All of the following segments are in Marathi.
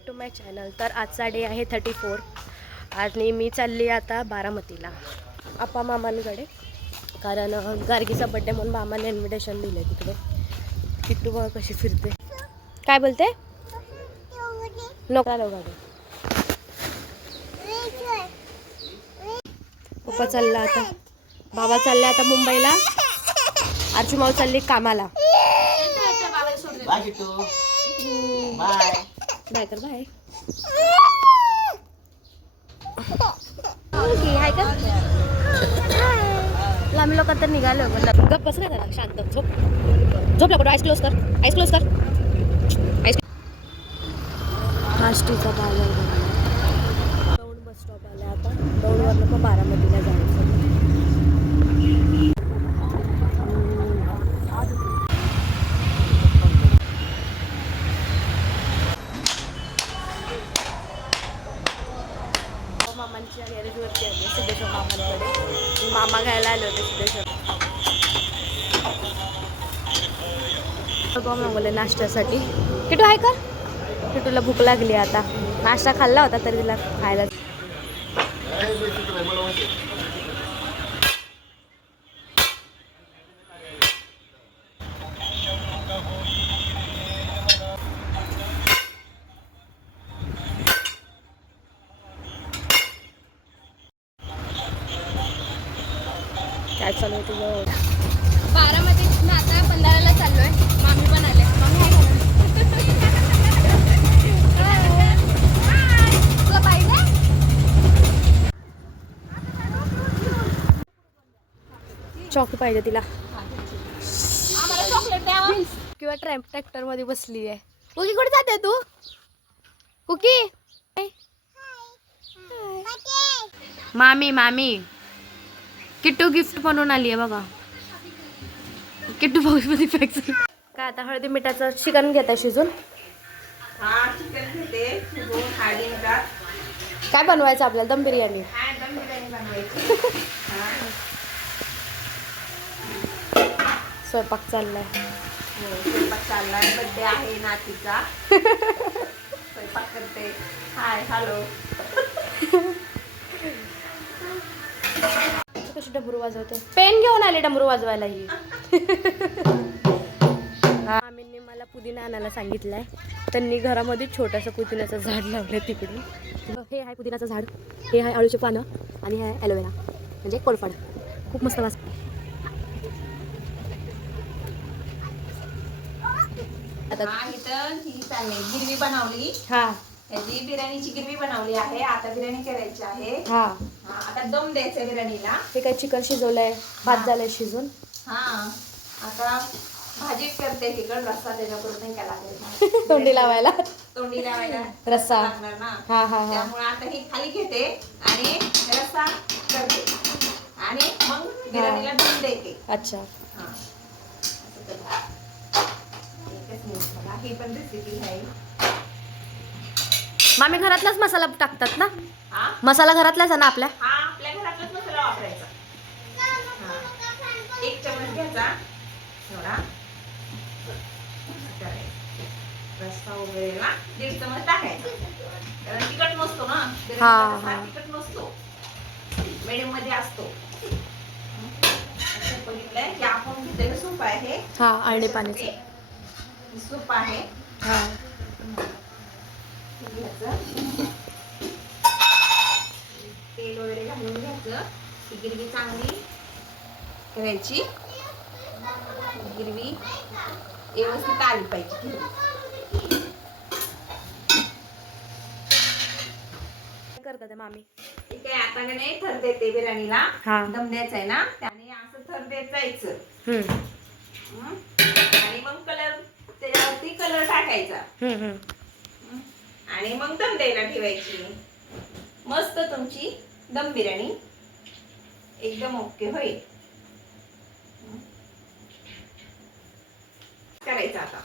Back to my channel. तर आजचा डे आहे 34 आणि मी चालली आता बारामतीला आप्पा मामांकडे, कारण गार्गीचा बड्डे म्हणून मामाने इन्व्हिटेशन दिलं तिकडे. किट्टू बघ कशी फिरते. काय बोलते? नको गाडी. पप्पा चालला आता, बाबा चालला आता मुंबईला, अर्चू माऊ चालली कामाला. बाय बाय कर बाय. हाय का आम्ही लोक तर निघालो. गप बस ना, शांत झोप झोप लवकर. आईस क्लोज कर, आईस क्लोज कर. आष्टीचा पार्लर दौंड बस स्टॉप आला. आता दौंडवरनं मग बारामतीला जायचं. मामांच्या गॅरेजवरती आले सिद्धेश्वर मामांकडे. मामा घ्यायला आले होते सिद्धेश्वर. मागवलं नाश्त्यासाठी. किटू आहे का? किटूला भूक लागली. आता नाश्ता खाल्ला होता तरी तिला खायला. काय चालू आहे तुझं? बारामती आता 15ला चाललोय. मामी पण आले. मामी आहे तुला पाहिजे? चॉकी पाहिजे तिला. किंवा ट्रॅक्टर मध्ये बसली आहे. कुकी कुठे जाते तू? कुकी मामी मामी किट्टू गिफ्ट बनवून आली आहे बघा. किट्टू पाऊस मध्ये पॅक झाली. काय आता हळदी मिठाचं चिकन घेता शिजून. काय बनवायचं आपल्याला? दम बिर्याणी. स्वयंपाक चाललाय. स्वयंपाक चाललाय. बड्डे आहे नातीचा. स्वयंपाक करते. Hi hello. कशी डमरू वाजवते. पेन घेऊन आले डमरू वाजवायला ही. आम्ही मला पुदिना आणायला सांगितलंय. त्यांनी घरामध्ये छोटंसं पुदिन्याचं झाड लावलं तिकडून. हे आहे पुदिनाचं झाड, हे आहे आळूचे पानं आणि हे आहे ॲलोवेरा म्हणजे कोरफड. खूप मस्त वास. गिरवी बनवली. हा याची बिर्याणीची गिरवी बनवली आहे. आता बिर्याणी करायची आहे. हा आता दम द्यायचा बिर्याणीला. हे काय चिकन शिजवलंय, भात झालंय शिजून. हा आता भाजी करते. तिकड रस्सा त्याच्याकडून नाही काय लागेल. तोंडी लावायला रस्सा लागणार ना. हा हा हा. त्यामुळे आता ही खाली घेते आणि रस्सा करते आणि मग बिर्याणीला दम देते. अच्छा. ही पण रेसिपी आहे. मामी घरातलाच मसाला टाकतात ना? हा मसाला घरातलाच आहे ना आपल्या? हा आपल्या घरातलाच मसाला वापरायचा. 1 चमच घ्यायचा थोडा. रस्सा वगैरे ना 1.5 चमच टाकायचा. कारण तिखट नसतो ना. तिखट नसतो, मीडियम मध्ये असतो. बघितलंय की आपण घेतलेलं सूप आहे. हा आळणी पाण्याचे सूप आहे. हा तेल वगैरे घालून घ्यायचं. ही गिरवी चांगली करायची. गिरवी व्यवस्थित आली पाहिजे. करतात मामी. ठीक आहे. आता नाही थर देते बिर्याणीला. दम द्यायचा आहे ना, त्याने असं थर देत जायचं. आणि मग त्याच्यावरती कलर टाकायचा. आणि मग दम द्यायला ठेवायची. मस्त तुमची दम बिर्याणी एकदम ओके होईल. करायचं आता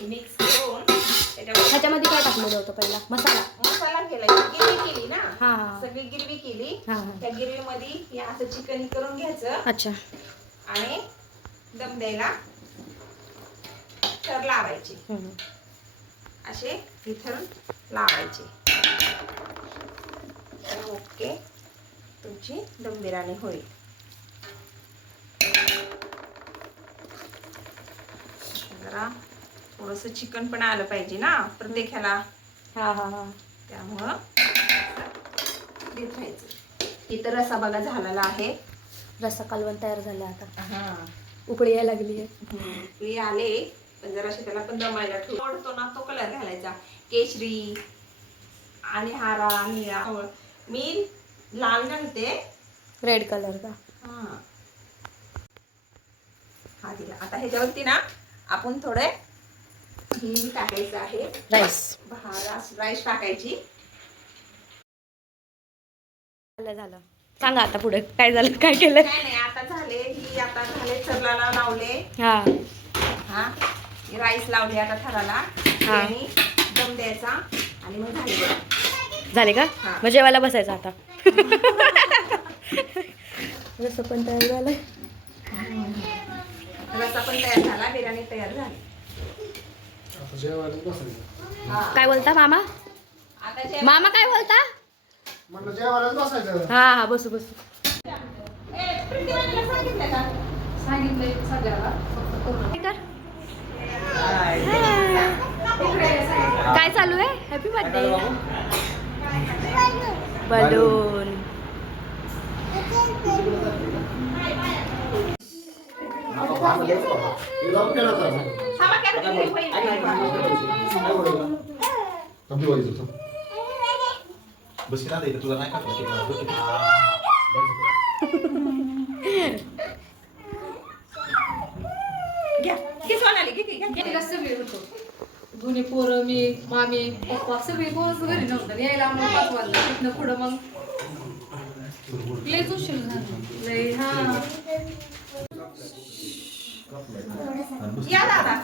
मिक्स करून ह्याच्यामध्ये काय टाकलं होतं पहिला? मसाला केला. गिरवी केली ना. सगळी गिरवी केली. त्या गिरवी मध्ये असं चिकन करून घ्यायचं. अच्छा. आणि दम द्यायला थर लावायची. असे इथं लावायचे. ओके, तुमची दम बिर्याणी होईल. जरा थोडंसं चिकन पण आलं पाहिजे ना प्रत्येकाला. हा हा हा. त्यामुळं देत राहायचं. इथं रसा बघा झालेला आहे. रस्सा कालवण तयार झाला आता. हा, उकळी यायला लागली आहे. उकळी आले पण जराशी त्याला पण दमायला ठेवतो ना. तो कलर घालायचा केशरी आणि हारा निळा. मी लाल घालते. रेड कलर का? हा, हा दिला. आता ह्याच्यावरती ना आपण थोडे ही टाकायचं आहे. राईस. राईस टाकायची. झालं. सांगा आता पुढे काय झालं, काय केलं? काय नाही, आता झाले. ही आता झाले, थरला लावले. हा हा, राईस लावले आता थराला. हा. आणि दम द्यायचा आणि मग झाले का? हा. मग जेवायला बसायचं आता. रस्सा पण तयार झालाय. रस्सा पण तयार झाला, बिर्याणी तयार झाली. हा. काय बोलता मामा? आता मामा काय बोलता? म्हणलं जेवायलाच बसायचं. हा हा, बसू बसू. प्रीतीवाणीला सांगितलं का? सांगितलंय सगळ्याला फक्त करून. काय चालू आहे? Happy birthday. बलून. थांबा, कॅरेट होईल. बस ना दे तुला नाही का घ्या, घे सोनाली, घे, घे, घे. तिला सगळे होतो जुने पोरं, मी, मामी, पप्पा सगळे कोणच घरी नव्हतं. यायला आम्हाला 5 वाजता. तिथनं पुढं मग लयच उशीर झाला. लय. हा, या दादा.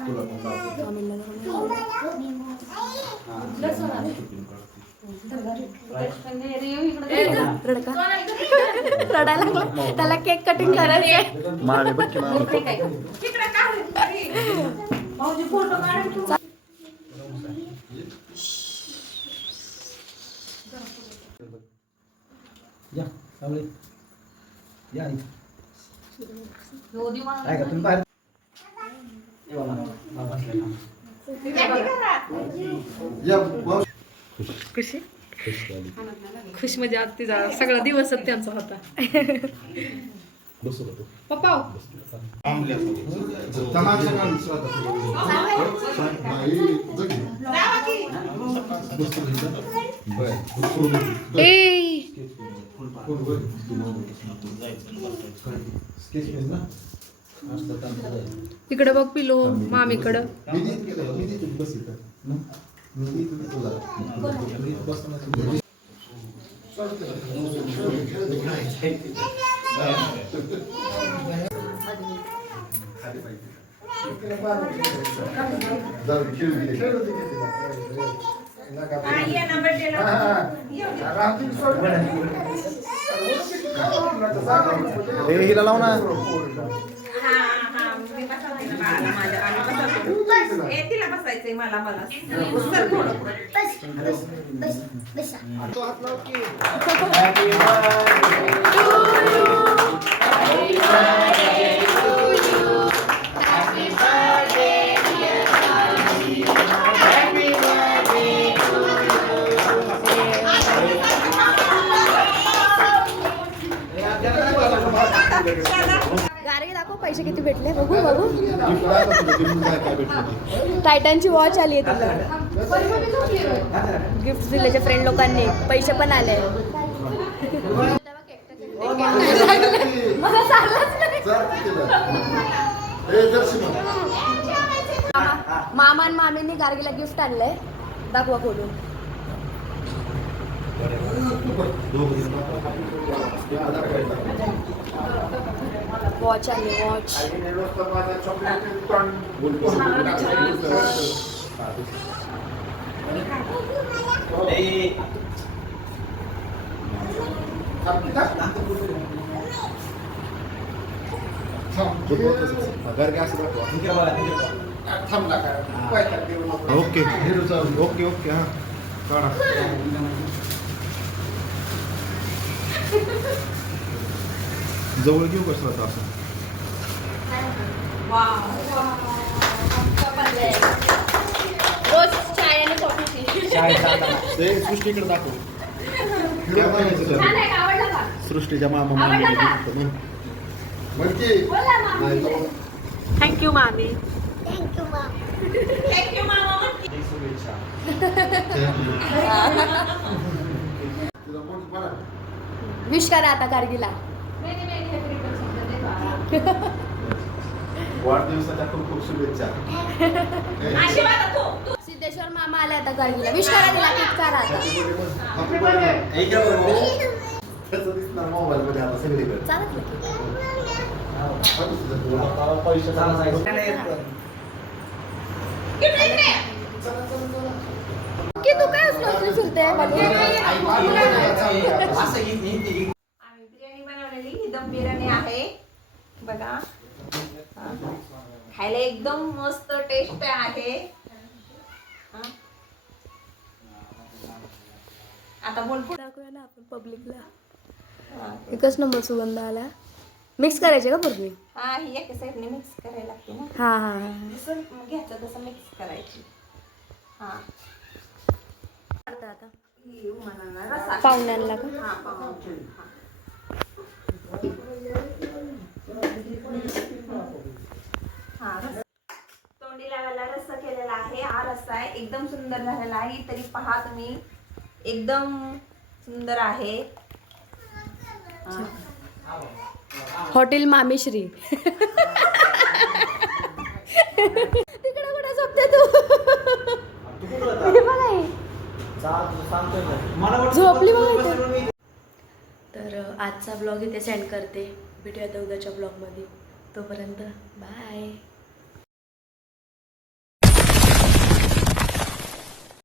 रडायला लागला. त्याला केक कटिंग करायचंय. तिकडे काढ. भाऊजी फोटो काढ. खुशी खुश म्हणजे आज तिचा सगळा दिवसच त्यांचा होता. पप्पा इकडे बघ पिलो मामीकडं. हिला लाव ना. तिला बसायचंय मला सर थोडं. गारे दाखव, पैसे किती भेटले बघू बघू. टायटनची वॉच आली आहे तुला. गिफ्ट दिल्याच्या फ्रेंड लोकांनी. पैसे पण आले. मला चाललंच नाही. मामा आणि मामींनी गार्गीला गिफ्ट आणलंय. दाखवा खोलून. वॉच आली, वॉच. घर गॅस थांबला काय ओके ओके ओके हा काढा जवळ घेऊ कसं आता असं रोज चाय आणि कॉफी ते सृष्टीकडे दाखव सृष्टीच्या मामा थँक्यू मामी. थँक्यू मामा. विश करा आता कारगिला. वाढदिवसाच्या खूप खूप शुभेच्छा. सिद्धेश्वर मामा आले आता कारगिला. विश करा तिला. केक करा आता. कसं दिसणार मोबाईल मध्ये आता सगळीकडे चालत की तू काय उचलून फिरते. आम्ही बिर्याणी बनवलेली ही दम बिर्याणी आहे बघा. हा. खायला एकदम मस्त टेस्ट आहे. हा. आता बोल पुढे. दाखवूया ना आपण पब्लिकला. एकच नंबर सुगंध आला. मिक्स करायचे का पूर्ण. हा ही एका साईडने मिक्स करायला लागते ना. हा हा हा. जसं घ्यायचं तसं मिक्स करायची. हा आता ही उमानाला रसा पाहुण्यांना का. हा पाहुणे. हा रस्सा. तोंडी लावायला रस्सा केलेला आहे. हा रस्सा आहे एकदम सुंदर झालेला आहे. तरी पहा तुम्ही एकदम सुंदर आहे. हॉटेल मामेश्री. तिकडे कुठे झोपते तू. हे बघा हे. झोपली बघा इथे. तर आजचा ब्लॉग इथे सेंड करते. भेटूया आता उद्याच्या ब्लॉगमध्ये. तोपर्यंत बाय.